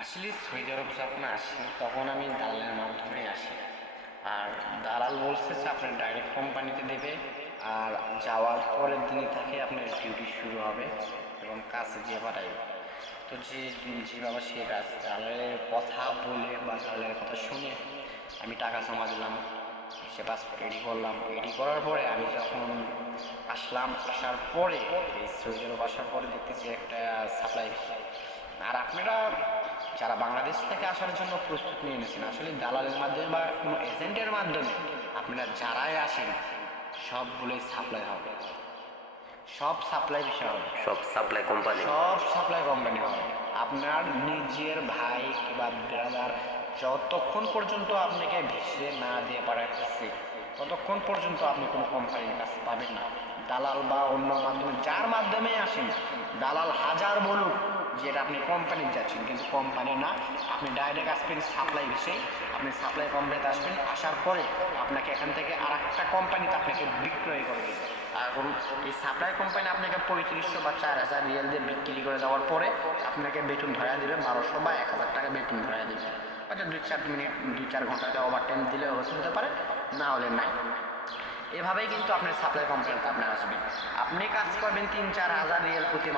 আসলে সৌদি আরব যখন আসি তখন আমি দালালের মাধ্যমে আসি। আর দালাল বলছে যে আপনার ডাইরেক্ট কোম্পানিতে দেবে, আর যাওয়ার পরের দিনই থেকে আপনার ডিউটি শুরু হবে এবং কাজ দিয়ে পাঠাইবে। তো যেভাবে সে কাজ দালালের কথা বলে বা দালালের কথা শুনে আমি টাকা জমা দিলাম, সে পাসপোর্ট রেডি করলাম। রেডি করার পরে আমি যখন আসলাম, আসার পরে এই সৌদি আরব আসার পরে দেখতেছি একটা সাপ্লাই। আর আপনারা যারা বাংলাদেশ থেকে আসার জন্য প্রস্তুত নিয়ে নিয়েছেন, আসলে দালালের মাধ্যমে বা কোনো এজেন্টের মাধ্যমে আপনারা যারাই আসেন সবগুলোই সাপ্লাই হবে, সব সাপ্লাই বিষয় হবে, সব সাপ্লাই কোম্পানি। সব সাপ্লাই কোম্পানি হবে। আপনার নিজের ভাই কিংবা ব্রাদার যতক্ষণ পর্যন্ত আপনাকে ভেসে না দিয়ে পাঠাচ্ছে ততক্ষণ পর্যন্ত আপনি কোনো কোম্পানির কাজ পাবেন না। দালাল বা অন্য মাধ্যমে যার মাধ্যমে আসেন, দালাল হাজার বলুক যেটা আপনি কোম্পানির যাচ্ছেন, কিন্তু কোম্পানি না, আপনি ডাইরেক্ট আসবেন সাপ্লাই বিষয়ে। আপনি সাপ্লাই কোম্পানিতে আসবেন, আসার পরে আপনাকে এখান থেকে আর একটা কোম্পানিতে আপনাকে বিক্রয় করবে। এখন এই সাপ্লাই কোম্পানি আপনাকে 3500 বা 4000 রিয়াল দিয়ে বিক্রি করে দেওয়ার পরে আপনাকে বেতন ধরা দেবে 1200 বা 1000 টাকা বেতন ধরা দেবে। আচ্ছা 2-4 মিনিট 2-4 ঘন্টাতে ওভার টাইম দিলে হতে পারে, না হলে নাই। এভাবেই কিন্তু আপনার সাপ্লাই কোম্পানিতে আপনি আসবেন, আপনি কাজ করবেন 3-4 হাজার রিয়াল প্রতি